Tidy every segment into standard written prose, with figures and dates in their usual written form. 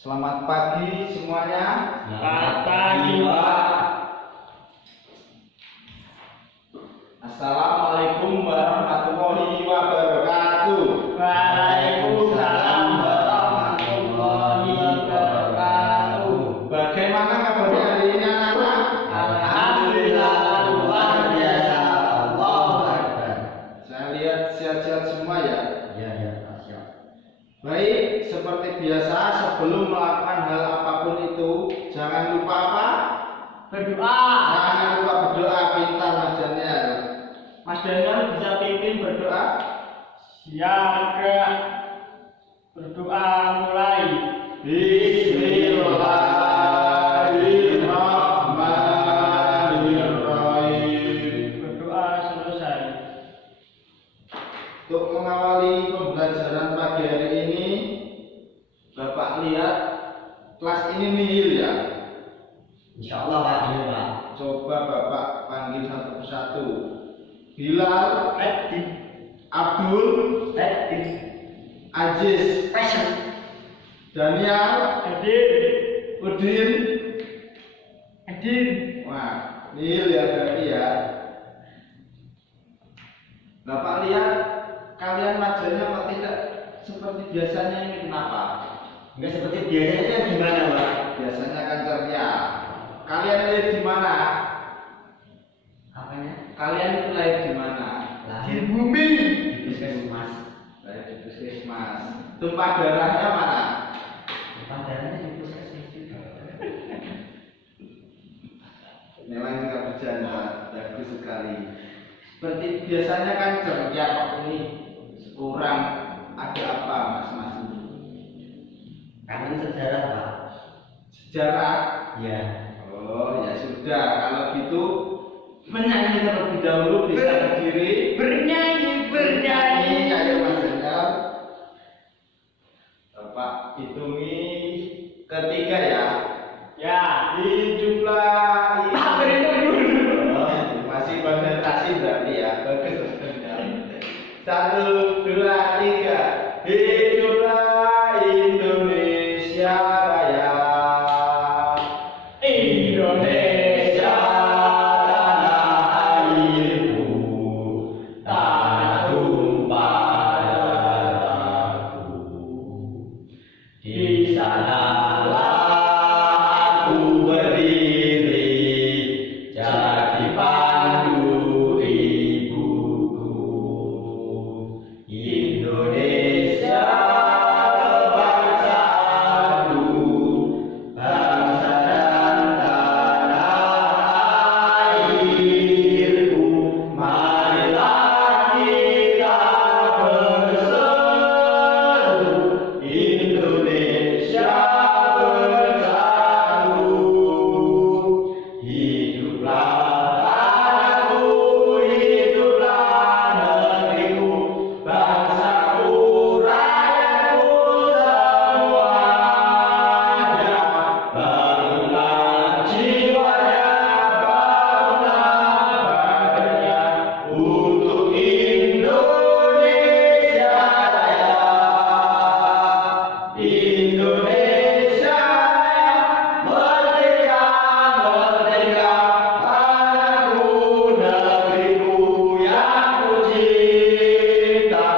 Selamat pagi semuanya. Selamat pagi, Pak. Assalamualaikum warahmatullahi wabarakatuh. Waalaikumsalam warahmatullahi wabarakatuh. Bagaimana kabarnya hari ini anak-anak? Alhamdulillah luar biasa. Allahu Akbar. Saya lihat sehat-sehat semua ya. Ya, siap. Baik, seperti biasa sebelum melakukan hal apapun itu jangan lupa apa? Berdoa. Jangan lupa berdoa. Pintar Mas Daniel. Mas Daniel bisa pimpin berdoa. Siaga. Berdoa mulai. Bismillahirrahmanirrahim. Berdoa selesai. Untuk mengawali pembelajaran pagi hari ini, Bapak lihat kelas ini nihil ya. Insya Allah Pak. Iya, Pak. Coba Bapak panggil satu persatu. Bilal, Edit. Abdul, Edit. Aziz, Passion. Daniel, Edit. Udin. Edit. Wah, nihil ya berarti ya. Bapak lihat kalian wajahnya kok tidak seperti biasanya, ini kenapa? Enggak seperti biasanya gimana, Pak? Biasanya kan ceria. Kalian lahir di mana? Apanya? Kalian itu lahir di mana? Di bumi. Di puskesmas. Lahir di puskesmas. Tumpah darahnya mana? Padannya di puskesmas juga. Memang nggak bercanda, bagus sekali. Seperti biasanya kan ceria kok ini kurang ada apa mas ini? Kangen sejarah, Pak. Sejarah? Ya. Oh ya sudah, kalau gitu menyanyi terlebih dahulu bisa berdiri. Bernyanyi. Ayo Mas Daniel. Bapak hitungi ketiga ya. Ya. Hiduplah. Berhitung dulu. Oh, masih konsentrasi berarti ya. Bagus Mas Daniel. 1, 2, 3. Hiduplah Indonesia Raya. Indonesia tanah airku, tanah tumpah darahku. Di sanalah aku berdiri, jadi pandu ibuku. Indonesia kebangsaanku, bangsa dan tanah airku. Marilah kita berseru, Indonesia bersatu. Hiduplah tanahku, hiduplah negeriku, bangsaku, rakyatku semuanya. Bangunlah jiwanya, bangunlah badannya, untuk Indonesia Raya. Indonesia merdeka, merdeka, tanahku, negeriku yang ku cinta.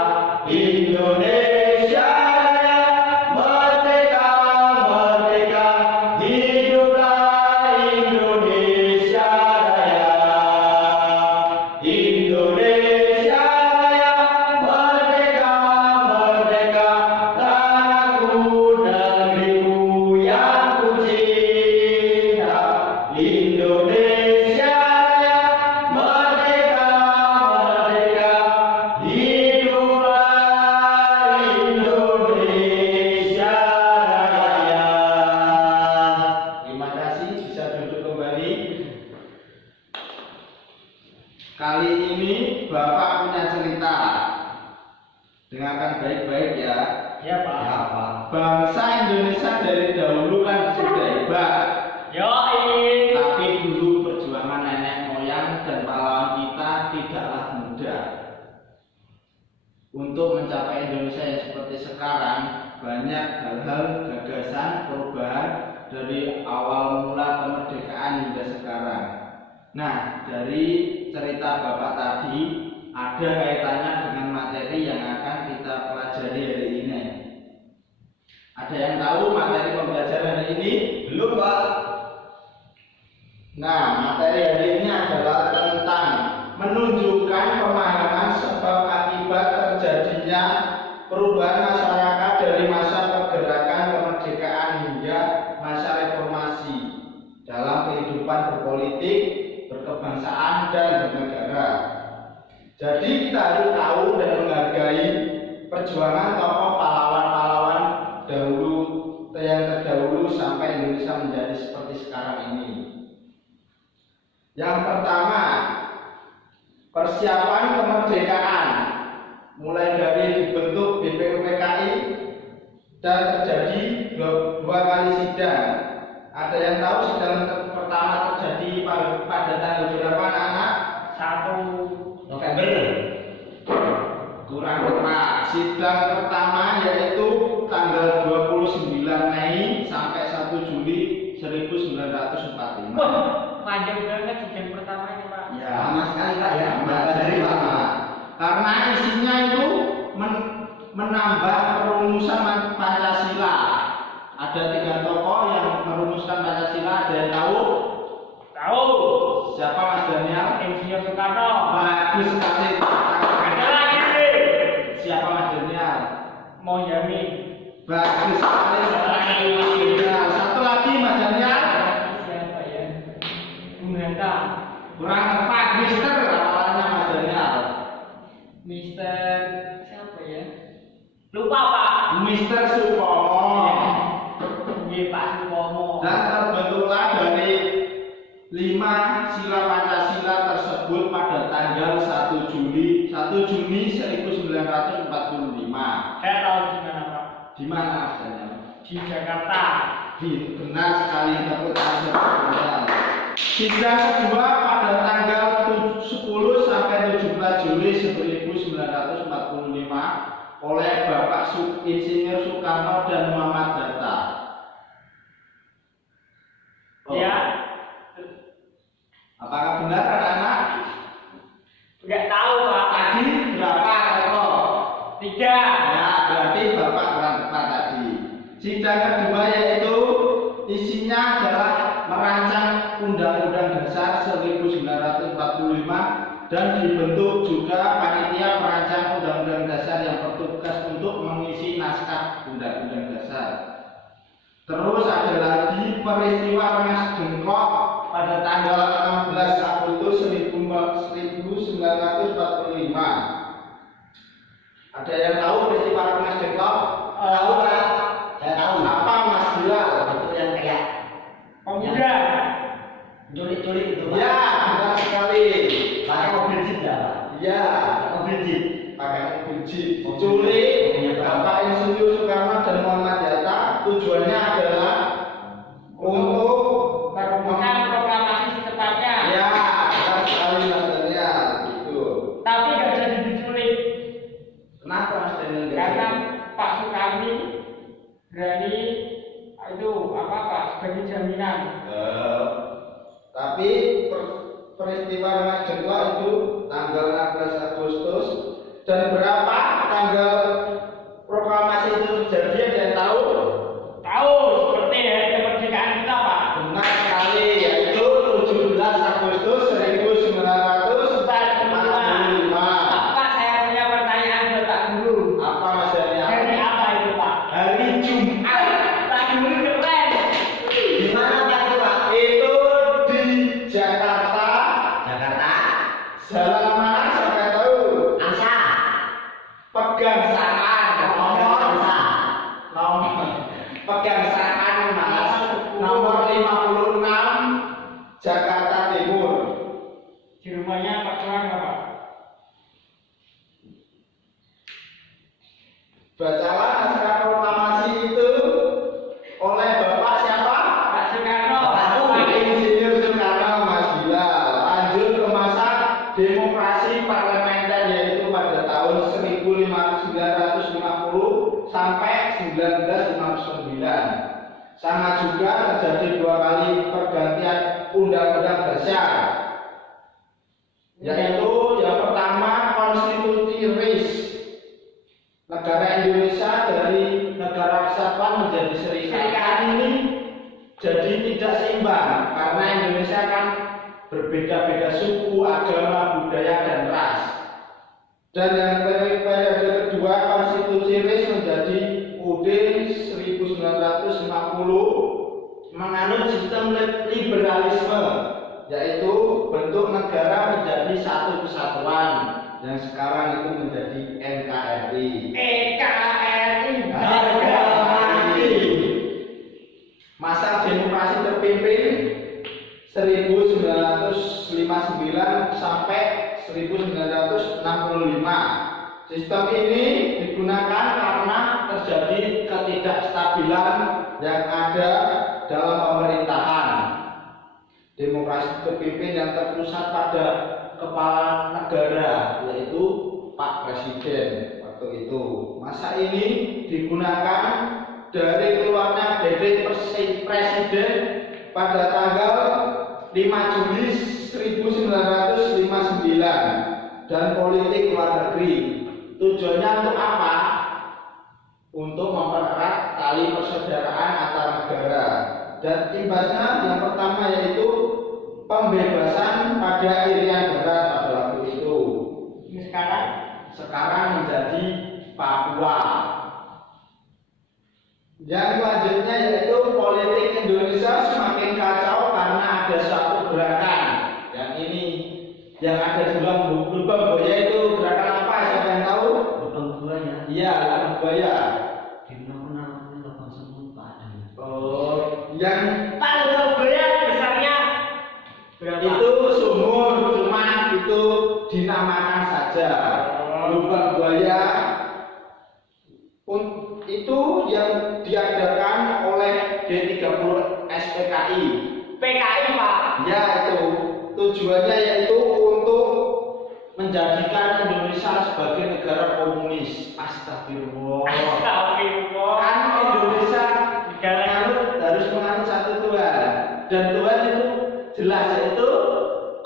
Indonesia merdeka, merdeka, hiduplah Indonesia Raya. Indonesia merdeka, merdeka, tanahku, negeriku yang ku cinta. Indonesia merdeka, merdeka, hiduplah Indonesia Raya. Terima kasih, bisa duduk kembali. Kali ini Bapak punya cerita. Dengarkan baik-baik ya. Ya, Pak. Bangsa Indonesia dari dahulu kan sudah hebat. Yoi. Tapi dulu perjuangan nenek moyang dan pahlawan kita tidaklah mudah. Untuk mencapai Indonesia yang seperti sekarang banyak hal-hal gagasan perubahan dari awal mula kemerdekaan hingga sekarang. Nah, dari cerita Bapak tadi ada kaitannya dengan materi yang akan kita pelajari hari ini. Ada yang tahu materi pembelajaran hari ini? Belum, Pak. Nah, materi hari ini adalah tentang menunjukkan pemahaman sebab akibat terjadinya perubahan masyarakat dari masa pergerakan kemerdekaan hingga masa reformasi dalam kehidupan berpolitik, berkebangsaan, dan bernegara. Jadi kita harus tahu dan menghargai perjuangan tokoh pahlawan-pahlawan dahulu yang terdahulu sampai Indonesia menjadi seperti sekarang ini. Yang pertama, persiapan kemerdekaan, mulai dari dibentuk BPUPKI dan terjadi dua kali sidang. Ada yang tahu sidang pertama terjadi pada tanggal berapa, anak? 1 November. Kurang tepat. Sidang pertama yaitu tanggal 29 Mei sampai 1 Juli 1945. Panjang banget sidang pertama ini, Pak. Ya, lama sekali Pak ya. Dari lama. Karena isinya itu menambah perumusan Pancasila. Ada 3 tokoh yang merumuskan Pancasila. Ada yang tahu? Tahu. Siapa Mas Daniel? Insinyur Soekarno. Bagus sekali. Ada lagi. Siapa Mas Daniel? Mohyamin. Bagus sekali. Nah, satu lagi Mas Daniel. Siapa ya? Bung Hatta. Kurang tepat, Mister awalnya Mas Daniel. Mister siapa ya? Lupa, Pak. Mister Supomo. Iya, Pak Supomo. Dan terbentuklah dari 5 sila Pancasila tersebut pada tanggal 1 Juni 1945. Saya tahu di mana, Pak. Di mana Mas Daniel? Di Jakarta. Benar sekali, tepuk tangan. Sidang kedua pada tanggal 10 sampai 17 Juli 1945 oleh Bapak Insinyur Soekarno dan Muhammad Hatta. Ya. Apakah benar anak-anak? Enggak tahu, Pak. Tadi berapa tokoh? 3. Ya, berarti Bapak kurang tepat tadi. Sidang kedua yaitu isinya adalah merancang Undang-Undang Dasar 1945 dan dibentuk juga panitia perancang Undang-Undang Dasar yang bertugas untuk mengisi naskah Undang-Undang Dasar. Terus ada lagi peristiwa Rengas Dengklok pada tanggal 16 Agustus 1945. Ada yang tahu peristiwa Rengas Dengklok? Tahu Pak? Saya tahu. Apa Mas Bilal? Itu yang kayak Pemuda. culik-culik itu, Pak. Ya, benar sekali. Pakai mobil jeep ya, Pak. Ya, Mobil jeep. pakai mobil jeep. Culik Bapak Insinyur Soekarno dan Muhammad Hatta tujuannya adalah untuk Merumuskan proklamasi secepatnya. ya, benar sekali Mas Daniel. Itu. Tapi nggak jadi diculik Kenapa Mas Daniel? karena Pak Sukarni berani itu apa Pak sebagai jaminan. Tapi peristiwa Rengas Dengklok itu tanggal 16 Agustus dan berapa tanggal proklamasi itu terjadi, ada yang tahu? Tahu seperti hari kemerdekaan kita, Pak. Benar sekali, yaitu 17 Agustus 1945. Pak, saya punya pertanyaan buat Pak Guru. Apa Mas Daniel? Hari apa itu, Pak? Hari Jumat. Pak Guru keren. Di mana Pak itu, Pak? Itu di Jakarta. Jakarta. Jalan mana sampai tahu? Angsa. Pegangsaan. Angsa. Nomor Pegangsaan Mas. Nomor 56 Jakarta Timur. Di rumahnya Pak Kelang, Pak. Bacalah naskah proklamasi itu oleh Bapak siapa? Pak Soekarno. Pak Insinyur Soekarno, Mas Bilal. Lanjut ke masa demokrasi parlementer yaitu pada tahun 1950 sampai 1959. Sama juga terjadi 2 kali pergantian undang-undang dasar, yaitu yang pertama konstitusi RIS. Negara Indonesia dari negara kesatuan menjadi serikat ini jadi tidak seimbang karena Indonesia kan berbeda-beda suku, agama, budaya, dan ras. Dan yang periode kedua konstitusi RIS menjadi UUD 1950 menganut sistem liberalisme, yaitu bentuk negara menjadi satu kesatuan yang sekarang itu menjadi NKRI. Harga mati. Masa demokrasi terpimpin 1959 sampai 1965. Sistem ini digunakan karena terjadi ketidakstabilan yang ada dalam pemerintahan. Demokrasi terpimpin yang terpusat pada kepala negara, yaitu Pak Presiden waktu itu. Masa ini digunakan dari keluarnya dekret Presiden pada tanggal 5 Juli 1959 dan politik luar negeri. Tujuannya untuk apa? Untuk mempererat tali persaudaraan antar negara. Dan imbasnya yang pertama yaitu pembebasan pada Irian Barat pada waktu itu. Ini sekarang menjadi Papua. Yang selanjutnya yaitu politik Indonesia semakin kacau karena ada satu gerakan. Yang ini yang ada di lubang buaya itu gerakan apa? Siapa yang tahu? Lubang buaya. Iya, lubang buaya. Di mana lubang semut Pak? Oh, yang Pak, lubang buaya besarnya berapa? itu sumur, cuma itu dinamakan saja lubang buaya. Itu yang diadakan oleh G30 SPKI. PKI Pak. Ya, itu tujuannya yaitu untuk menjadikan Indonesia sebagai negara komunis. Astagfirullah. Astagfirullah. Kan Indonesia Negara harus menganut satu Tuhan, dan Tuhan itu jelas yaitu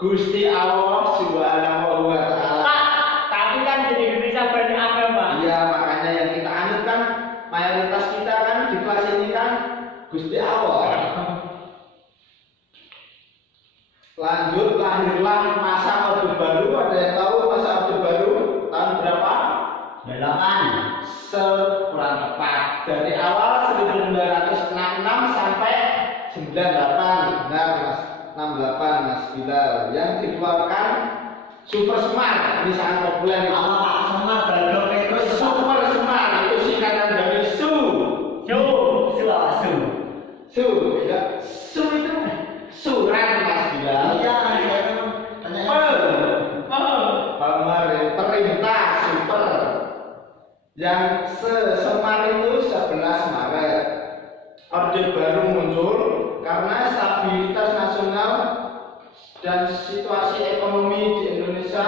Gusti Allah Subhanahu wa Ta'ala. Pak, tapi kan di Indonesia banyak agama. Iya, makanya yang kita anut kan mayoritas kita kan di kelas ini kan Gusti Allah. Lanjut, lahirlah masa Orde Baru. Ada yang tahu masa Orde Baru tahun berapa? 8. Sekurang tepat dari awal 1966 sampai 98. Benar Mas, 68 Mas Bilal. Yang dikeluarkan Super Smart, ini sangat populer. Apa Pak Semar Baldo Petrus? Super Smart itu singkatan dari Su. Su, ya. Su itu surat Mas Bilal. Iya, saya tanya. Pamer perintah super. Yang Semar itu 11 Maret. Orde Baru muncul karena stabilitas nasional dan situasi ekonomi di Indonesia,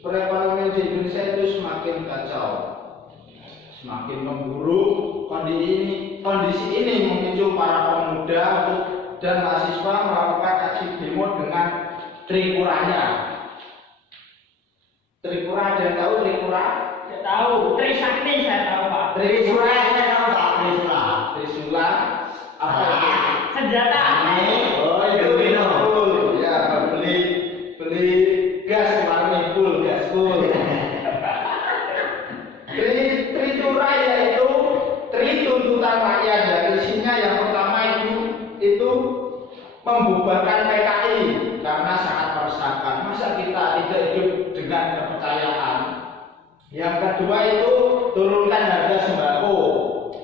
perekonomian di Indonesia itu semakin kacau, semakin memburuk. Kondisi ini memicu para pemuda dan mahasiswa melakukan aksi demo dengan Tripuranya. Tripura, ada yang tahu Tripura? Saya tahu. Trisakti saya tahu Pak. Tripura Saya tahu Pak Trisula. Trisula apa itu? Senjata. Oh itu betul. Ya, beli gas kemarin full gas full. Tritura yaitu tri tuntutan rakyat, dan isinya yang pertama itu membubarkan PKI karena sangat meresahkan. Masa kita tidak hidup dengan kepercayaan? Yang kedua itu turunkan harga sembako.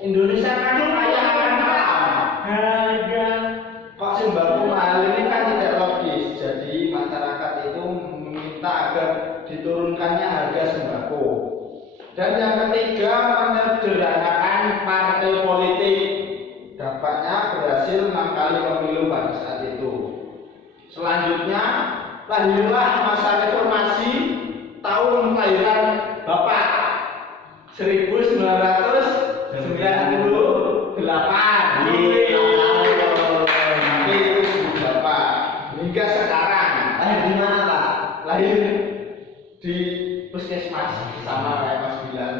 Indonesia kan kaya akan mahal. Harga Kok sembako mahal ini kan tidak logis. Jadi masyarakat itu meminta agar diturunkannya harga sembako. Dan yang ketiga, menyederhanakan partai politik. Dampaknya berhasil 6 kali pemilu pada saat itu. Selanjutnya, lahirlah masa reformasi tahun kelahiran Bapak 1945. lahir di puskesmas sama kayak Mas Bilal.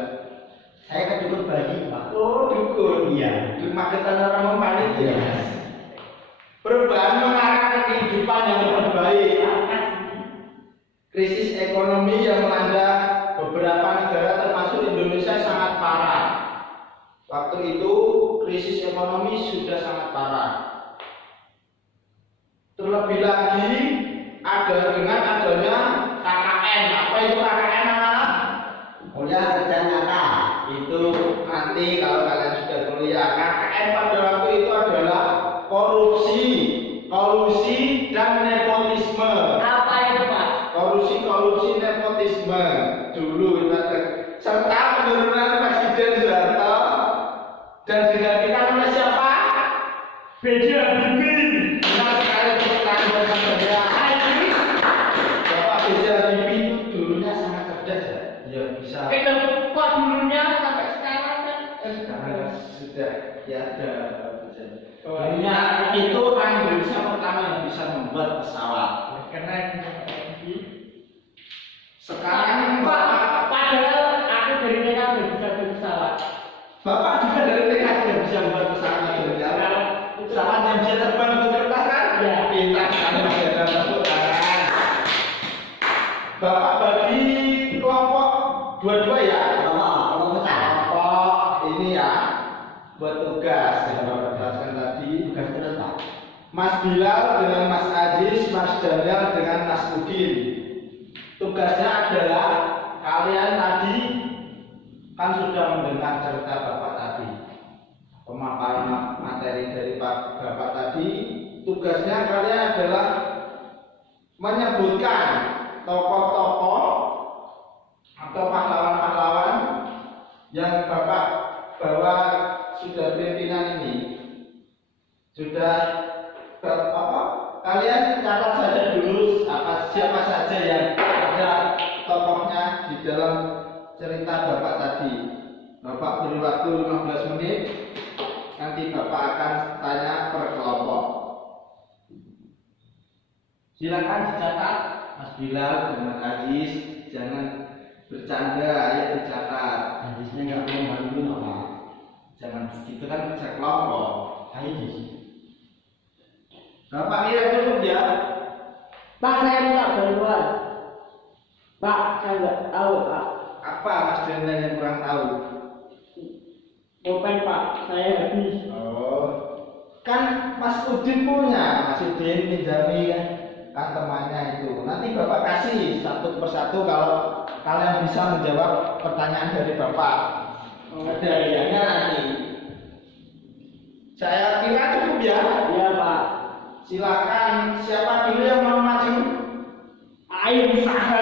Saya kan dukun bayi, Pak. Oh, dukun. Iya. Di Magetan orang mempanit ya. Iya. Perubahan mengarah ke kehidupan yang lebih baik. Krisis ekonomi yang melanda beberapa negara termasuk Indonesia sangat parah. Waktu itu krisis ekonomi sudah sangat parah. Terlebih lagi dengan adanya KKN. Apa itu KKN, anak? Kuliah kerja nyata. Itu nanti kalau kalian sudah kuliah. KKN pada waktu itu adalah korupsi, kolusi dan nepotisme. Apa itu, Pak? Korupsi, nepotisme dulu itu ada. Serta penurunan Presiden Soeharto dan digantikan oleh siapa? B.J. Habibie. Benar sekali tepuk tangan buat saya. Bapak B.J. Habibie itu dulunya sangat cerdas ya. Ya bisa. Itu kok dulunya sampai sekarang kan? Sekarang sudah ya ada. Oh, Dulunya itu orang Indonesia pertama yang bisa membuat pesawat. keren. Sekarang Pak, padahal aku dari TK udah bisa bersawat. Bapak juga dari TK sudah bisa membuat pesawat ya. Pesawat yang bisa terbang untuk kertas kan? Ya. Pintar sekali masih ada tepuk tangan. Bapak bagi kelompok dua-dua ya. Kalau besar. Kelompok ini ya buat tugas yang Bapak jelaskan tadi. Tugas terus, Pak. Mas Bilal dengan Mas Ajis, Mas Daniel dengan Mas Udin. Tugasnya adalah kalian tadi kan sudah mendengar cerita Bapak tadi, pemaparan materi dari Bapak tadi. Tugasnya kalian adalah menyebutkan tokoh-tokoh atau pahlawan-pahlawan yang Bapak bawa sudah pimpinan ini. Sudah kalian catat saja dulu siapa saja yang ada tokohnya di dalam cerita Bapak tadi. Bapak beri waktu 15 menit. Nanti Bapak akan tanya per kelompok. Silakan dicatat, Mas Bilal dan Mas Ajis. Jangan bercanda, ayo dicatat. Hadisnya nggak perlu bantu, Pak. Jangan begitu kan bisa kelompok. Ayo di sini. Bapak kira cukup ya? Pak, saya minta bantuan. Pak, saya nggak tahu, Pak. Apa Mas Daniel yang kurang tahu? Pulpen, Pak, saya habis. Oh, kan Mas Udin punya, Mas Udin pinjami kan temannya itu. Nanti Bapak kasih satu persatu kalau kalian bisa menjawab pertanyaan dari Bapak. Ada hadiahnya nanti. Saya kira cukup ya. Iya, Pak. Silakan, siapa dulu yang mau maju? Ayo usaha.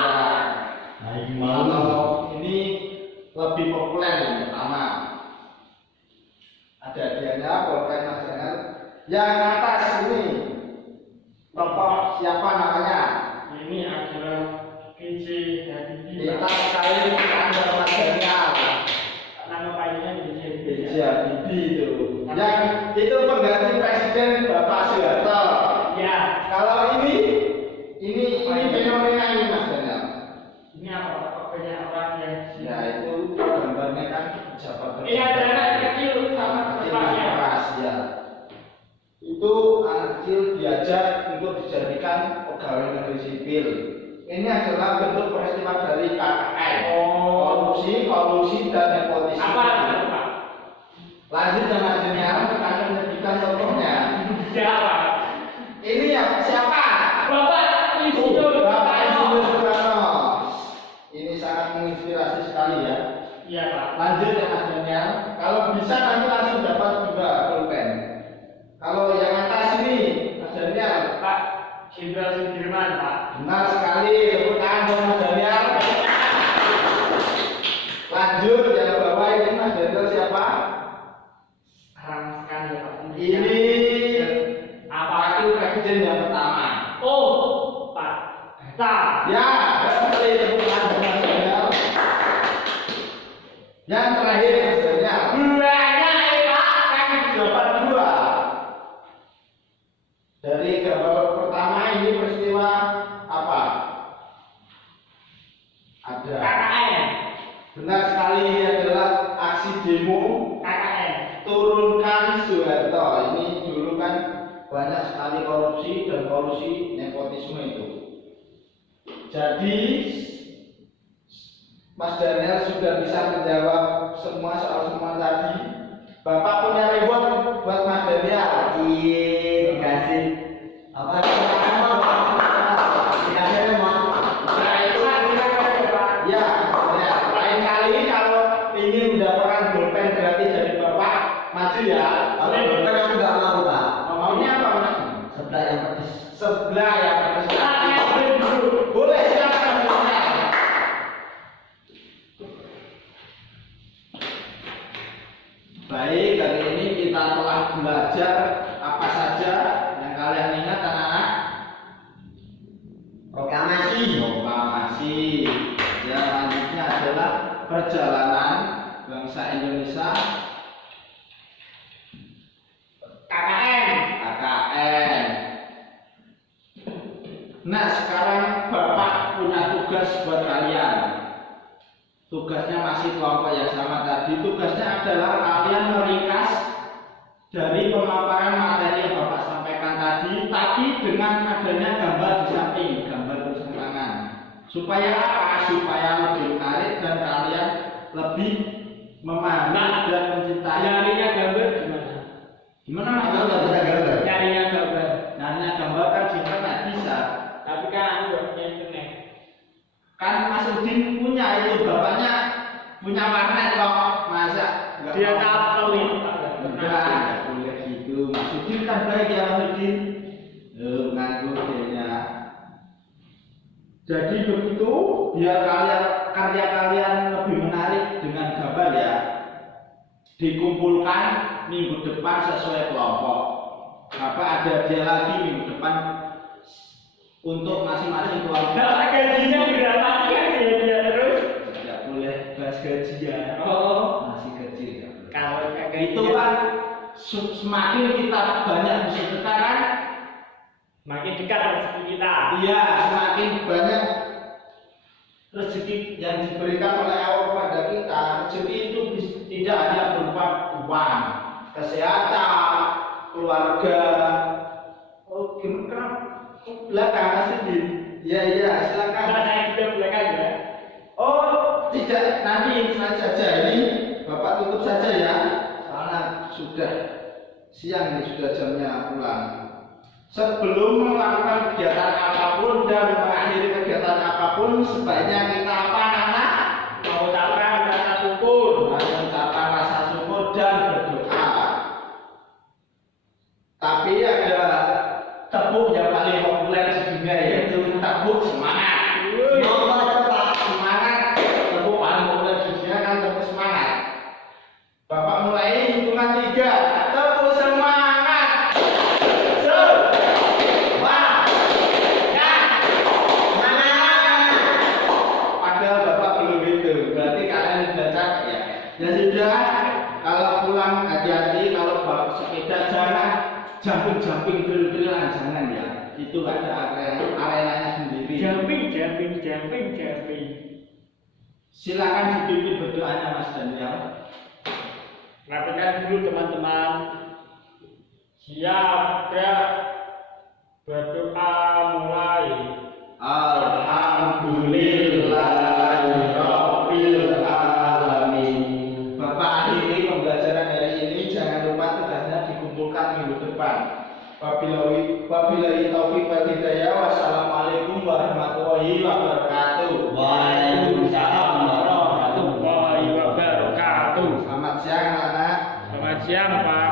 Ya, Ayo kalau ini lebih populer yang pertama. Ada hadiahnya, boleh Mas Daniel. Yang atas ini, tokoh siapa namanya? Ini adalah B.J. Habibie. Kita sekali tanda Mas Daniel. Nama panggilannya B.J. B.J. Habibie itu. Yang itu pengganti Presiden Bapak Soeharto. Ya. Kalau ini fenomena ini Mas Daniel. Ini apa? Kok banyak orang yang Ya itu gambarnya kan pejabat. Iya, ada anak kecil sama kecil bapaknya. keras ya. Itu anak kecil diajak untuk dijadikan pegawai negeri sipil. Ini adalah bentuk peristiwa dari KKN. Korupsi, kolusi dan nepotisme. Apa? Pak? Lanjut dengan Mas Daniel, akan menyebutkan tokohnya. Siapa? Ini ya siapa? Bapak Insinyur Bapak Soekarno. Insinyur Soekarno. Ini sangat menginspirasi sekali ya. Iya, Pak. Lanjut ya Mas Daniel. Kalau bisa nanti langsung dapat juga pulpen. Kalau yang atas ini Mas Daniel. Pak Jenderal Sudirman, Pak. Benar sekali. Tepuk tangan buat Mas Daniel. Lanjut yang bawah ini Mas Daniel siapa? Ramah sekali, Pak. Ini apa? wakil presiden yang pertama. Oh, Pak Hatta. Ya, sekali tepuk tangan buat Mas Daniel. Yang terakhir Mas Daniel. Banyak, Pak. Kan dapat dua. Dari gambar pertama ini peristiwa apa? Benar sekali, ini adalah aksi demo KKN. turunkan Soeharto. Ini dulu kan banyak sekali korupsi dan kolusi nepotisme itu. Jadi Mas Daniel sudah bisa menjawab semua soal semua tadi. Bapak punya reward buat Mas Daniel. Iya, dikasih apa? Dikasih remote. Nah, itu kan kita coba. Ya, ya. Lain kali kalau ingin mendapatkan pulpen gratis dari Bapak, maju ya. Kalau bukan aku nggak mau Pak. Maunya apa Mas? Sebelah yang pedes. Sebelah ya, Mas. Boleh silakan Mas. Baik, hari ini kita telah belajar apa saja yang kalian ingat anak-anak? Proklamasi. Proklamasi. Ya, selanjutnya adalah perjalanan bangsa Indonesia KKN. KKN. Nah, sekarang Bapak punya tugas buat kalian. Tugasnya masih kelompok yang sama tadi. Tugasnya adalah kalian meringkas dari pemaparan materi yang Bapak sampaikan tadi, tapi dengan adanya gambar di samping, gambar tulisan tangan. Supaya apa? Supaya lebih menarik dan kalian lebih memahami dan mencintai. Nyarinya gambar gimana? Gimana Aku Mas? nggak bisa gambar. Nyarinya gambar. Nanya gambar kan di internet bisa. Tapi kan aku nggak punya internet. Kan Mas Udin punya itu, bapaknya punya warnet kok. Masa nggak Dia mau? tahu itu. Enggak boleh gitu. Mas Udin kan baik ya Mas Udin. Ngaku dia. Jadi begitu, biar karya kalian lebih menarik dengan gambar ya. Dikumpulkan minggu depan sesuai kelompok. Bapak ada dia lagi minggu depan untuk masing-masing kelompok. Nah, gajinya berapa sih kan dia terus? Tidak boleh bahas gaji ya. Oh, Masih kecil ya. kalau Itu kan semakin kita banyak bersedekah kan, makin dekat rezeki kita. iya semakin banyak rezeki yang diberikan oleh Allah kepada kita. Rezeki itu tidak hanya berupa uang, kesehatan, keluarga. Oh gimana? Belakang sih. Iya silakan. Karena saya juga belakang ya. Oh tidak, nanti saja ini Bapak tutup saja ya. Soalnya sudah siang nih, sudah jamnya pulang. Sebelum melakukan kegiatan apapun dan mengakhiri kegiatan apapun, sebaiknya kita apa anak? Mengucapkan rasa syukur. Mengucapkan rasa syukur dan berdoa. Tapi ada tepuk yang paling populer di dunia, yaitu tepuk semangat. Mau apa? Semangat, tepuk paling populer di dunia kan tepuk semangat. Bapak mulai hitungan 3, tepuk semangat. Padahal Bapak belum itu, berarti kalian sudah capek ya. Ya sudah, kalau pulang hati-hati, kalau bawa sepeda jangan jumping drill-drillan, jangan ya. Itu ada arenanya sendiri. Jumping. Silakan dipimpin berdoanya Mas Daniel. Rapikan dulu teman-teman. Siap, gerak. Berdoa mulai. Alhamdulillahirabbil alamin. Bapak akhiri pembelajaran hari ini. Jangan lupa tugasnya dikumpulkan minggu depan. Wabillahi taufiq wal hidayah. Wassalamualaikum warahmatullahi wabarakatuh. Waalaikumsalam warahmatullahi Warahmatullahi wabarakatuh. Selamat siang anak-anak. Selamat siang, Pak.